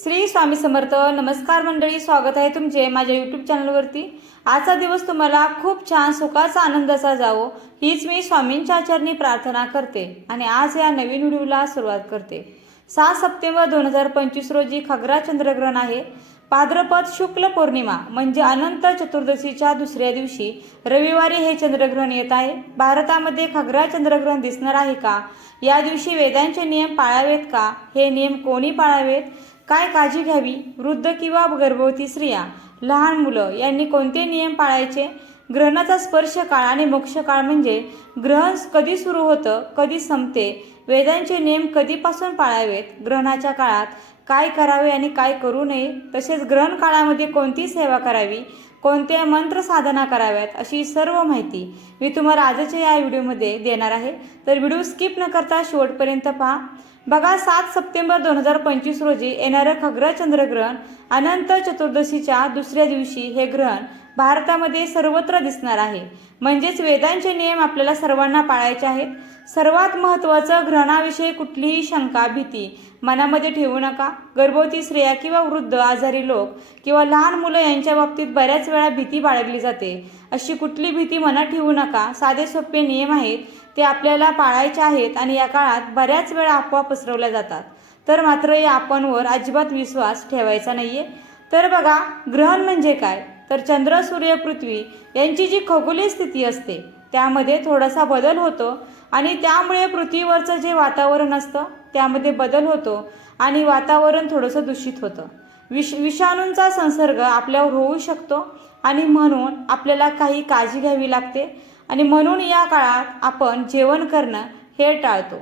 श्री स्वामी समर्थ नमस्कार मंडळी स्वागत आहे तुमचे माझ्या यूट्यूब चॅनलवरती आजचा दिवस तुम्हाला खूप छान सुखाचा आनंदाचा जावो हीच मी स्वामींच्या चरणी प्रार्थना करते आणि आज या नवीन व्हिडिओला सुरुवात करते. सहा सप्टेंबर दोन हजार पंचवीस रोजी खगरा चंद्रग्रहण आहे. भाद्रपद शुक्ल पौर्णिमा म्हणजे अनंत चतुर्दशीच्या दुसऱ्या दिवशी रविवारी हे चंद्रग्रहण येत आहे. भारतामध्ये खगरा चंद्रग्रहण दिसणार आहे का? या दिवशी वेदांचे नियम पाळावेत का? हे नियम कोणी पाळावेत? काय काळजी घ्यावी? वृद्ध किंवा गर्भवती स्त्रिया? लहान मुलं यांनी कोणते नियम पाळायचे? ग्रहणाचा स्पर्श काळ आणि मोक्ष काळ म्हणजे ग्रहण कधी सुरू होतं कधी संपते वेदांचे नियम कधीपासून पाळावेत ग्रहणाच्या काळात? काय करावे आणि काय करू नये? तसेच ग्रहण काळामध्ये कोणती सेवा करावी? कोणत्या मंत्र साधना कराव्यात? अशी सर्व माहिती मी तुम्हाला आजच्या या व्हिडिओमध्ये देणार आहे. तर व्हिडिओ स्किप न करता शेवटपर्यंत पहा. बघा सात सप्टेंबर दोन हजार पंचवीस रोजी येणारं खग्र चंद्रग्रहण अनंत चतुर्दशीच्या दुसऱ्या दिवशी हे ग्रहण भारतामध्ये सर्वत्र दिसणार आहे. म्हणजेच वेदांचे नियम आपल्याला सर्वांना पाळायचे आहेत. सर्वात महत्त्वाचं ग्रहणाविषयी कुठलीही शंका भीती मनामध्ये ठेवू नका. गर्भवती स्त्रिया किंवा वृद्ध आजारी लोक किंवा लहान मुलं यांच्या बाबतीत बऱ्याच वेळा भीती बाळगली जाते. अशी कुठली भीती मनात ठेवू नका. साधे सोपे नियम आहेत. ते आपल्याला पाळायचे आहेत आणि या काळात बऱ्याच वेळा अफवा पसरवल्या जातात. तर मात्र या आपणवर अजिबात विश्वास ठेवायचा नाहीये. तर बघा ग्रहण म्हणजे काय? तर चंद्र सूर्य पृथ्वी यांची जी खगोलीय स्थिती असते त्यामध्ये थोडासा बदल होतो आणि त्यामुळे पृथ्वीवरचं जे वातावरण असतं त्यामध्ये बदल होतो आणि वातावरण थोडंसं दूषित होतं. विष विषाणूंचा संसर्ग आपल्यावर होऊ शकतो आणि म्हणून आपल्याला काही काळजी घ्यावी लागते आणि म्हणून या काळात आपण जेवण करणं हे टाळतो.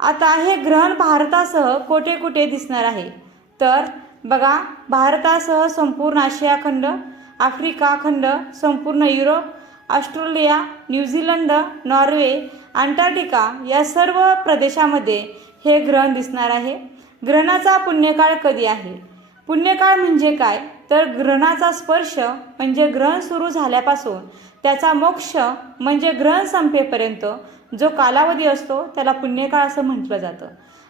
आता हे ग्रहण भारतासह कुठे कुठे दिसणार आहे? तर बघा भारतासह संपूर्ण आशिया खंड आफ्रिका खंड संपूर्ण Europe Australia New Zealand Norway Antarctica या सर्व प्रदेशामध्ये हे ग्रहण दिसणार आहे. ग्रहणाचा पुण्यकाळ कधी आहे? पुण्यकाळ म्हणजे काय? तर ग्रहणाचा स्पर्श म्हणजे ग्रहण सुरू झाल्यापासून त्याचा मोक्ष म्हणजे ग्रहण संपेपर्यंत जो कालावधी असतो त्याला पुण्यकाळ असं म्हटलं जातं.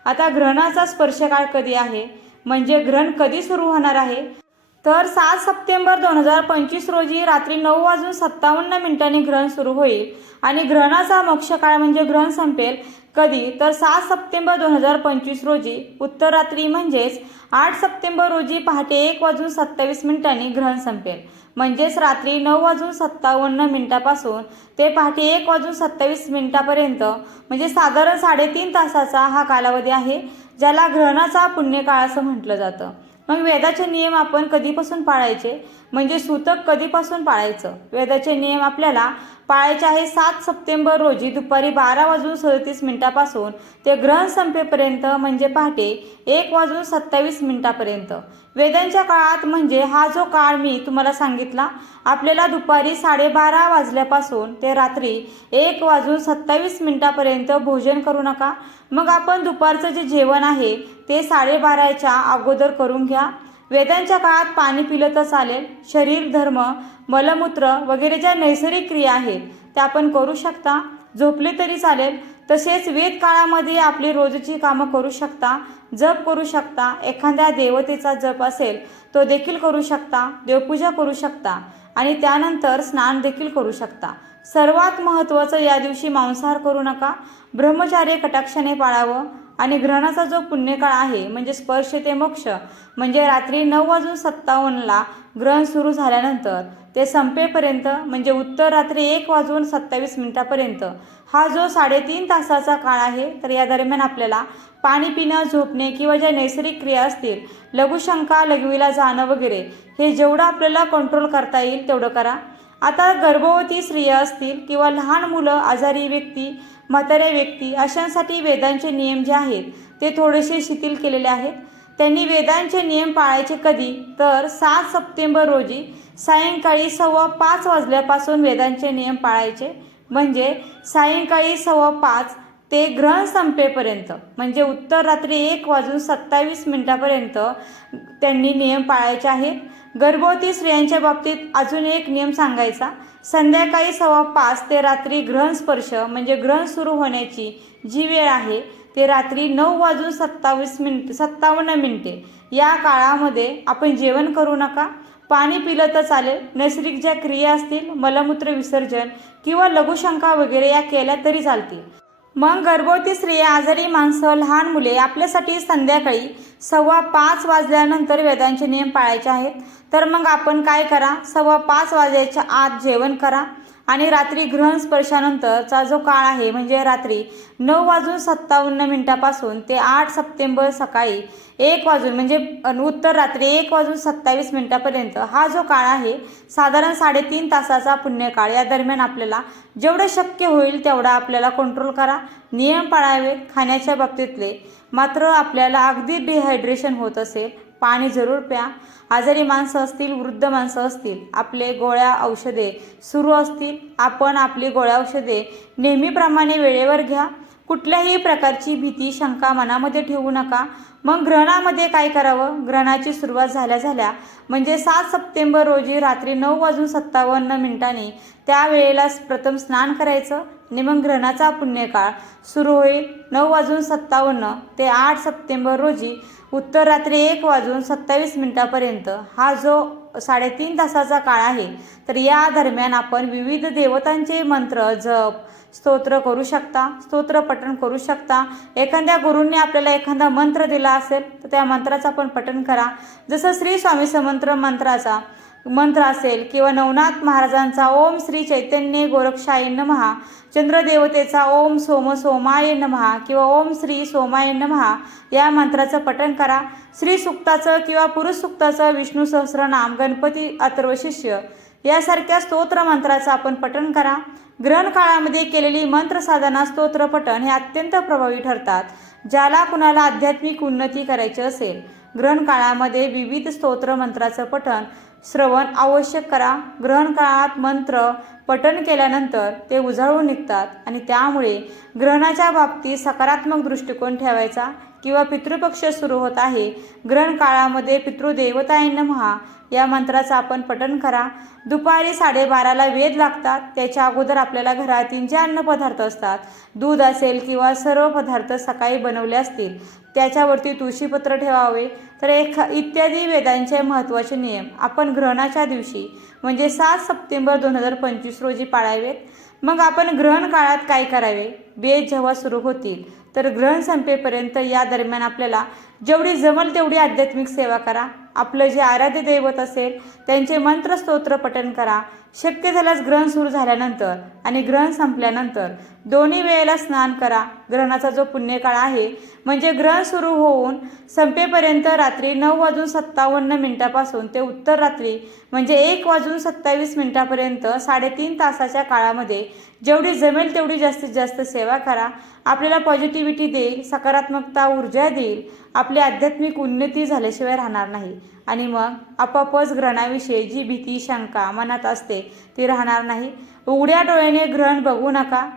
आता ग्रहणाचा स्पर्शकाळ कधी आहे? म्हणजे ग्रहण कधी सुरू होणार आहे? तर सात सप्टेंबर दोन हजार पंचवीस रोजी रात्री नऊ वाजून सत्तावन्न मिनिटांनी ग्रहण सुरू होईल. आणि ग्रहणाचा मोक्ष काळ म्हणजे ग्रहण संपेल कधी? तर सात सप्टेंबर दोन हजार पंचवीस रोजी उत्तर रात्री म्हणजेच आठ सप्टेंबर रोजी पहाटे एक वाजून सत्तावीस मिनिटांनी ग्रहण संपेल. म्हणजेच रात्री नऊ वाजून सत्तावन्न मिनिटापासून ते पहाटे एक वाजून सत्तावीस मिनिटापर्यंत म्हणजे साधारण साडेतीन तासाचा हा कालावधी आहे ज्याला ग्रहणाचा पुण्यकाळ असं म्हटलं जातं. मग वेदाचे नियम आपण कधीपासून पाळायचे? म्हणजे सूतक कधीपासून पाळायचं? वेदाचे नियम आपल्याला पाळायचे आहे सात सप्टेंबर रोजी दुपारी बारा वाजून सदतीस मिनिटापासून ते ग्रहण संपेपर्यंत म्हणजे पहाटे एक वाजून सत्तावीस मिनिटापर्यंत. वेदांच्या काळात म्हणजे हा जो काळ मी तुम्हाला सांगितला आपल्याला दुपारी साडेबारा वाजल्यापासून ते रात्री एक वाजून सत्तावीस मिनिटापर्यंत भोजन करू नका. मग आपण दुपारचं जे जेवण आहे ते साडेबाराच्या अगोदर करून घ्या. वेदांच्या काळात पाणी पिलं तर चालेल. शरीर धर्म मलमूत्र वगैरे ज्या नैसर्गिक क्रिया आहेत त्या आपण करू शकता. झोपले तरी चालेल. तसेच वेद काळामध्ये आपली रोजची कामं करू शकता. जप करू शकता. एखाद्या देवतेचा जप असेल तो देखील करू शकता. देवपूजा करू शकता. आणि त्यानंतर स्नान देखील करू शकता. सर्वात महत्त्वाचं या दिवशी मांसाहार करू नका. ब्रह्मचार्य कटाक्षाने पाळावं. आणि ग्रहणाचा जो पुण्यकाळ आहे म्हणजे स्पर्श ते मोक्ष म्हणजे रात्री नऊ वाजून सत्तावन्नला ग्रहण सुरू झाल्यानंतर ते संपेपर्यंत म्हणजे उत्तर रात्री एक वाजून सत्तावीस मिनिटापर्यंत हा जो साडेतीन तासाचा काळ आहे तर या दरम्यान आपल्याला पाणी पिणं झोपणे किंवा ज्या नैसर्गिक क्रिया असतील लघुशंका लघवीला जाणं वगैरे हे जेवढं आपल्याला कंट्रोल करता येईल तेवढं करा. आता गर्भवती स्त्रिया असतील किंवा लहान मुलं आजारी व्यक्ती म्हाताऱ्या व्यक्ती अशांसाठी वेदांचे नियम जे आहेत ते थोडेसे शिथिल केलेले आहेत. त्यांनी वेदांचे नियम पाळायचे कधी? तर सात सप्टेंबर रोजी सायंकाळी सव्वा पाच वाजल्यापासून वेदांचे नियम पाळायचे. म्हणजे सायंकाळी सव्वा पाच ते ग्रहण संपेपर्यंत म्हणजे उत्तर रात्री एक वाजून सत्तावीस मिनिटापर्यंत त्यांनी नियम पाळायचे आहेत. गर्भवती स्त्रियांच्या बाबतीत अजून एक नियम सांगायचा. संध्याकाळी सव्वा पाच ते रात्री ग्रहण स्पर्श म्हणजे ग्रहण सुरू होण्याची जी वेळ आहे ते रात्री नऊ वाजून सत्तावीस मिनिट सत्तावन्न मिनिटे. या काळामध्ये आपण जेवण करू नका. पाणी पिलं तर चालेल. नैसर्गिक ज्या क्रिया असतील मलमूत्र विसर्जन किंवा लघुशंका वगैरे या केल्या तरी चालतील. मग गर्भवती स्त्रिया आजारी माणसं लहान मुले आपल्यासाठी संध्याकाळी सव्वा पाच वाजल्यानंतर वेदांचे नियम पाळायचे आहेत. तर मग आपण काय करा? सव्वा पाच वाजायच्या आत जेवण करा. आणि रात्री ग्रहण स्पर्शानंतरचा जो काळ आहे म्हणजे रात्री नऊ वाजून सत्तावन्न मिनिटापासून ते आठ सप्टेंबर सकाळी एक वाजून म्हणजे उत्तर रात्री एक वाजून सत्तावीस मिनिटापर्यंत हा जो काळ आहे साधारण साडेतीन तासाचा पुण्यकाळ. या दरम्यान आपल्याला जेवढं शक्य होईल तेवढा आपल्याला कंट्रोल करा. नियम पाळावेत खाण्याच्या बाबतीतले. मात्र आपल्याला अगदी डिहायड्रेशन होत असेल पाणी जरूर प्या. आजारी माणसं असतील वृद्ध माणसं असतील आपले गोळ्या औषधे सुरू असतील आपण आपली गोळ्या औषधे नेहमीप्रमाणे वेळेवर घ्या. कुठल्याही प्रकारची भीती शंका मनामध्ये ठेवू नका. मग ग्रहणामध्ये काय करावं? ग्रहणाची सुरुवात झाल्या झाल्या म्हणजे सात सप्टेंबर रोजी रात्री नऊ वाजून सत्तावन्न मिनिटांनी त्यावेळेला प्रथम स्नान करायचं. आणि मग ग्रहणाचा पुण्यकाळ सुरू होईल. नऊ वाजून सत्तावन्न ते आठ सप्टेंबर रोजी उत्तर रात्री एक वाजून सत्तावीस मिनिटापर्यंत हा जो साडेतीन तासाचा काळ आहे तर या दरम्यान आपण विविध देवतांचे मंत्र जप स्तोत्र करू शकता स्तोत्र पठण करू शकता. एखाद्या गुरूंनी आपल्याला एखादा मंत्र दिला असेल तर त्या मंत्राचा पण पठण करा. जसं श्री स्वामी समंत्र मंत्राचा मंत्र असेल किंवा नवनाथ महाराजांचा ओम श्री चैतन्य गोरक्षाय नमहा चंद्रदेवतेचा ओम सोम सोमाय नमहा किंवा ओम श्री सोमाय नमहा या मंत्राचं पठण करा. श्री सुक्ताचं किंवा पुरुष सुक्ताचं विष्णू सहस्रनाम गणपती अथर्वशिष्य यासारख्या स्तोत्र मंत्राचं आपण पठण करा. ग्रहण काळामध्ये केलेली मंत्रसाधना स्तोत्र पठण हे अत्यंत प्रभावी ठरतात ज्याला कुणाला आध्यात्मिक उन्नती करायची असेल. ग्रहण काळामध्ये विविध स्तोत्र मंत्राचं पठण श्रवण आवश्यक करा. ग्रहण काळात मंत्र पठण केल्यानंतर ते उजळून निघतात आणि त्यामुळे ग्रहणाच्या बाबतीत सकारात्मक दृष्टिकोन ठेवायचा किंवा पितृपक्ष सुरू होत आहे. ग्रहण काळामध्ये पितृदेवताय नमहा. या मंत्राचं आपण पठण करा. दुपारी साडेबाराला वेद लागतात. त्याच्या अगोदर आपल्याला घरातील जे अन्नपदार्थ असतात दूध असेल किंवा सर्व पदार्थ सकाळी बनवले असतील त्याच्यावरती तुळशीपत्र ठेवावे. तर एक इत्यादी वेदांचे महत्त्वाचे नियम आपण ग्रहणाच्या दिवशी म्हणजे सात सप्टेंबर दोन हजार पंचवीस रोजी पाळावेत. मग आपण ग्रहण काळात काय करावे? वेद जेव्हा सुरू होतील तर ग्रहण संपेपर्यंत या दरम्यान आपल्याला जेवढी जमल तेवढी आध्यात्मिक सेवा करा. आपलं जे आराध्य दैवत असेल त्यांचे मंत्रस्तोत्र पठण करा. शक्य झाल्यास ग्रहण सुरू झाल्यानंतर आणि ग्रहण संपल्यानंतर दोन्ही वेळेला स्नान करा. ग्रहणाचा जो पुण्यकाळ आहे म्हणजे ग्रहण सुरू होऊन संपेपर्यंत रात्री नऊ वाजून सत्तावन्न मिनिटापासून ते उत्तर रात्री म्हणजे एक वाजून सत्तावीस मिनिटापर्यंत साडेतीन तासाच्या काळामध्ये जेवढी जमेल तेवढी जास्तीत जास्त सेवा करा. आपल्याला पॉझिटिव्हिटी देईल सकारात्मकता ऊर्जा देईल. आपली आध्यात्मिक उन्नती झाल्याशिवाय राहणार नाही. आणि मग आपापच ग्रहणाविषयी जी भीती शंका मनात असते ती राहणार नाही. उघड्या डोळ्याने ग्रहण बघू नका.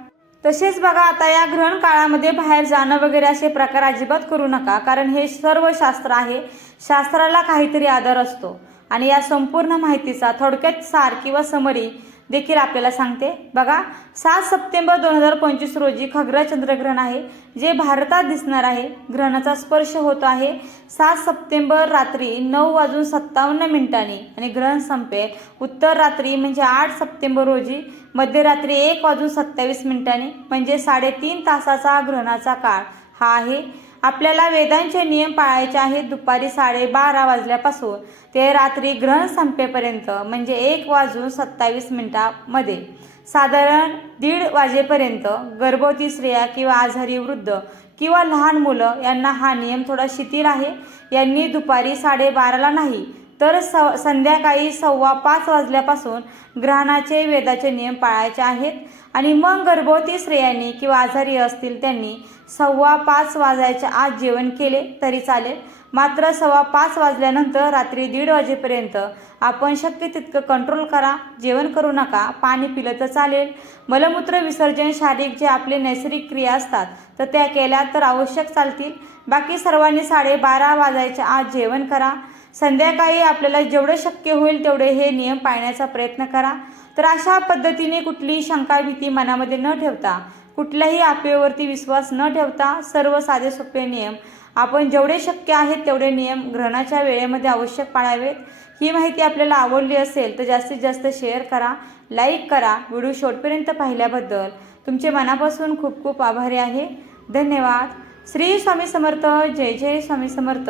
तसेच बघा आता या ग्रहण काळामध्ये बाहेर जाणं वगैरे असे प्रकार अजिबात करू नका कारण हे सर्व शास्त्र आहे. शास्त्राला काहीतरी आदर असतो. आणि या संपूर्ण माहितीचा थोडक्यात सार किंवा समरी देखील आपल्याला सांगते. बघा सात सप्टेंबर दोन हजार पंचवीस रोजी खग्रा चंद्रग्रहण आहे. जे भारतात दिसणार आहे ग्रहणाचा स्पर्श होतो आहे. सात सप्टेंबर रात्री नऊ वाजून सत्तावन्न मिनिटांनी आणि ग्रहण संपेल. उत्तर रात्री म्हणजे आठ सप्टेंबर रोजी मध्यरात्री एक वाजून सत्तावीस मिनिटांनी म्हणजे साडेतीन तासाचा ग्रहणाचा काळ हा आहे. आपल्याला वेदांचे नियम पाळायचे आहेत दुपारी साडेबारा वाजल्यापासून. ते रात्री ग्रहण संपेपर्यंत म्हणजे एक वाजून सत्तावीस मिनिटामध्ये. साधारण दीड वाजेपर्यंत गर्भवती स्त्रिया किंवा आजारी वृद्ध किंवा लहान मुलं यांना हा नियम थोडा शिथिल आहे. यांनी दुपारी साडेबाराला नाही तर स संध्याकाळी सव्वा पाच वाजल्यापासून ग्रहणाचे वेदाचे नियम पाळायचे आहेत. आणि मग गर्भवती स्त्रियांनी किंवा आजारी असतील त्यांनी सव्वा पाच वाजायच्या आत जेवण केले तरी चालेल. मात्र सव्वा पाच वाजल्यानंतर रात्री दीड वाजेपर्यंत आपण शक्य तितकं कंट्रोल करा. जेवण करू नका. पाणी पिलं तर चालेल. मलमूत्र विसर्जन शारीरिक जे आपले नैसर्गिक क्रिया असतात तर त्या केल्या तर आवश्यक चालतील. बाकी सर्वांनी साडेबारा वाजायच्या आत जेवण करा. संध्याकाळी आपल्याला जेवढं शक्य होईल तेवढे हे नियम पाळण्याचा प्रयत्न करा. तर अशा पद्धतीने कुठलीही शंका भीती मनामध्ये न ठेवता कुठल्याही आपेवरती विश्वास न ठेवता सर्व साधे सोपे नियम आपण जेवढे शक्य आहेत तेवढे नियम ग्रहणाच्या वेळेमध्ये आवश्यक पाळावेत. ही माहिती आपल्याला आवडली असेल तर जास्तीत जास्त शेअर करा लाईक करा. व्हिडिओ शेवटपर्यंत पाहिल्याबद्दल तुमचे मनापासून खूप खूप आभारी आहे. धन्यवाद. श्री स्वामी समर्थ. जय जय स्वामी समर्थ.